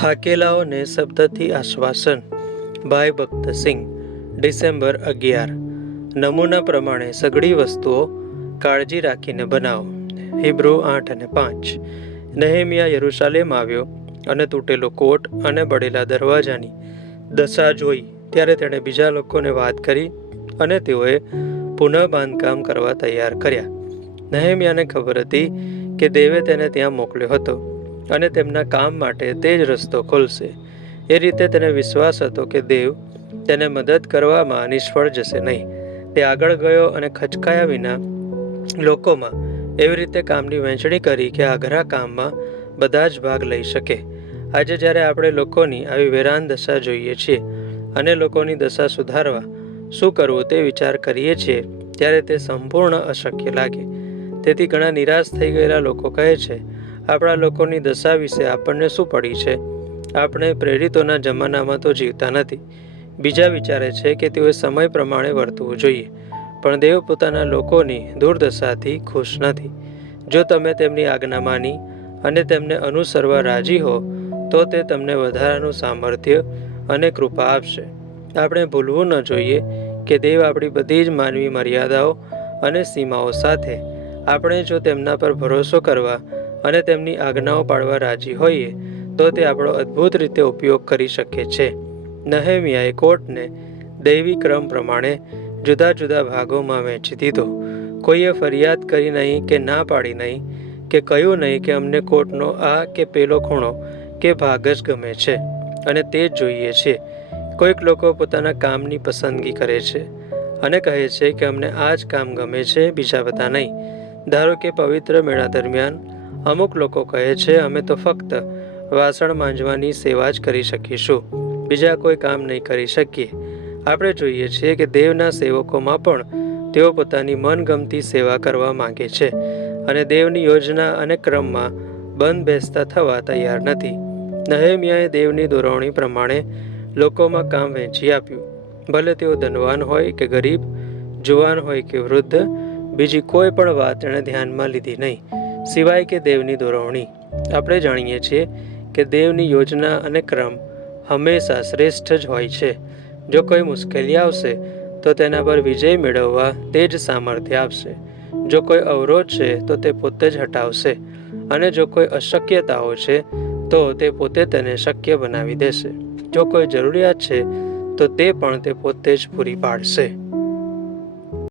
થાકેલાઓને શબ્દથી આશ્વાસન. ભાઈ ભક્તસિંહ. ડિસેમ્બર 11. નમૂના પ્રમાણે સઘળી વસ્તુઓ કાળજી રાખીને બનાવો. હિબ્રુ 8:5. નહેમિયા યરુશાલેમ આવ્યો અને તૂટેલો કોટ અને બળેલા દરવાજાની દશા જોઈ ત્યારે તેણે બીજા લોકોને વાત કરી અને તેઓએ પુનઃ બાંધકામ કરવા તૈયાર કર્યા. નહેમિયાને ખબર હતી કે દેવે તેને ત્યાં મોકલ્યો હતો અને તેમના કામ માટે તે જ રસ્તો ખોલશે. એ રીતે તેને વિશ્વાસ હતો કે દેવ તેને મદદ કરવામાં નિષ્ફળ જશે નહીં. તે આગળ ગયો અને ખચકાયા વિના લોકોમાં એવી રીતે કામની વહેંચણી કરી કે આઘરા કામમાં બધા જ ભાગ લઈ શકે. આજે જ્યારે આપણે લોકોની આવી વેરાન દશા જોઈએ છીએ અને લોકોની દશા સુધારવા શું કરવું તે વિચાર કરીએ છીએ ત્યારે તે સંપૂર્ણ અશક્ય લાગે. તેથી ઘણા નિરાશ થઈ ગયેલા લોકો કહે છે, આપણા લોકોની દશા વિશે આપણને શું પડી છે? આપણે પ્રેરિતોના જમાનામાં તો જીવતા નથી. બીજા વિચારે છે કે તેઓએ સમય પ્રમાણે વર્તવું જોઈએ, પણ દેવ પોતાના લોકોની દુર્દશાથી ખુશ નથી. જો તમે તેમની આજ્ઞા માની અને તેમને અનુસરવા રાજી હો તો તે તમને વધારાનું સામર્થ્ય અને કૃપા આપશે. આપણે ભૂલવું ન જોઈએ કે દેવ આપણી બધી જ માનવી મર્યાદાઓ અને સીમાઓ સાથે આપણે જો તેમના પર ભરોસો કરવા અને તેમની આજ્ઞાઓ પાળવા રાજી હોઈએ તો તે આપણો અદ્ભુત રીતે ઉપયોગ કરી શકે છે. નહેમિયાએ કોટને દૈવી ક્રમ પ્રમાણે જુદા જુદા ભાગોમાં વહેંચી દીધો. કોઈએ ફરિયાદ કરી નહીં કે ના પાડી નહીં કે કહ્યું નહીં કે અમને કોટનો આ કે પેલો ખૂણો કે ભાગ જ ગમે છે અને તે જ જોઈએ છે. કોઈક લોકો પોતાના કામની પસંદગી કરે છે અને કહે છે કે અમને આ જ કામ ગમે છે, બીજા બધા નહીં. ધારો કે પવિત્ર મેળા દરમિયાન અમુક લોકો કહે છે અમે તો ફક્ત વાસણ માંજવાની સેવા જ કરી શકીશું, બીજા કોઈ કામ નહીં કરી શકીએ. આપણે જોઈએ છીએ કે દેવના સેવકોમાં પણ તેઓ પોતાની મનગમતી સેવા કરવા માંગે છે અને દેવની યોજના અને ક્રમમાં બંધ બેસતા થવા તૈયાર નથી. નહેમિયાએ દેવની દોરવણી પ્રમાણે લોકોમાં કામ વહેંચી આપ્યું. ભલે તેઓ ધનવાન હોય કે ગરીબ, જુવાન હોય કે વૃદ્ધ, બીજી કોઈ પણ વાત એણે ધ્યાનમાં લીધી નહીં સિવાય કે દેવની દોરવણી. આપણે જાણીએ છીએ કે દેવની યોજના અને ક્રમ હંમેશા શ્રેષ્ઠ જ હોય છે. જો કોઈ મુશ્કેલી આવશે તો તેના પર વિજય મેળવવા તે જ સામર્થ્ય આપશે. જો કોઈ અવરોધ છે તો તે પોતે જ હટાવશે અને જો કોઈ અશક્યતાઓ છે તો તે પોતે તેને શક્ય બનાવી દેશે. જો કોઈ જરૂરિયાત છે તો તે પણ તે પોતે જ પૂરી પાડશે.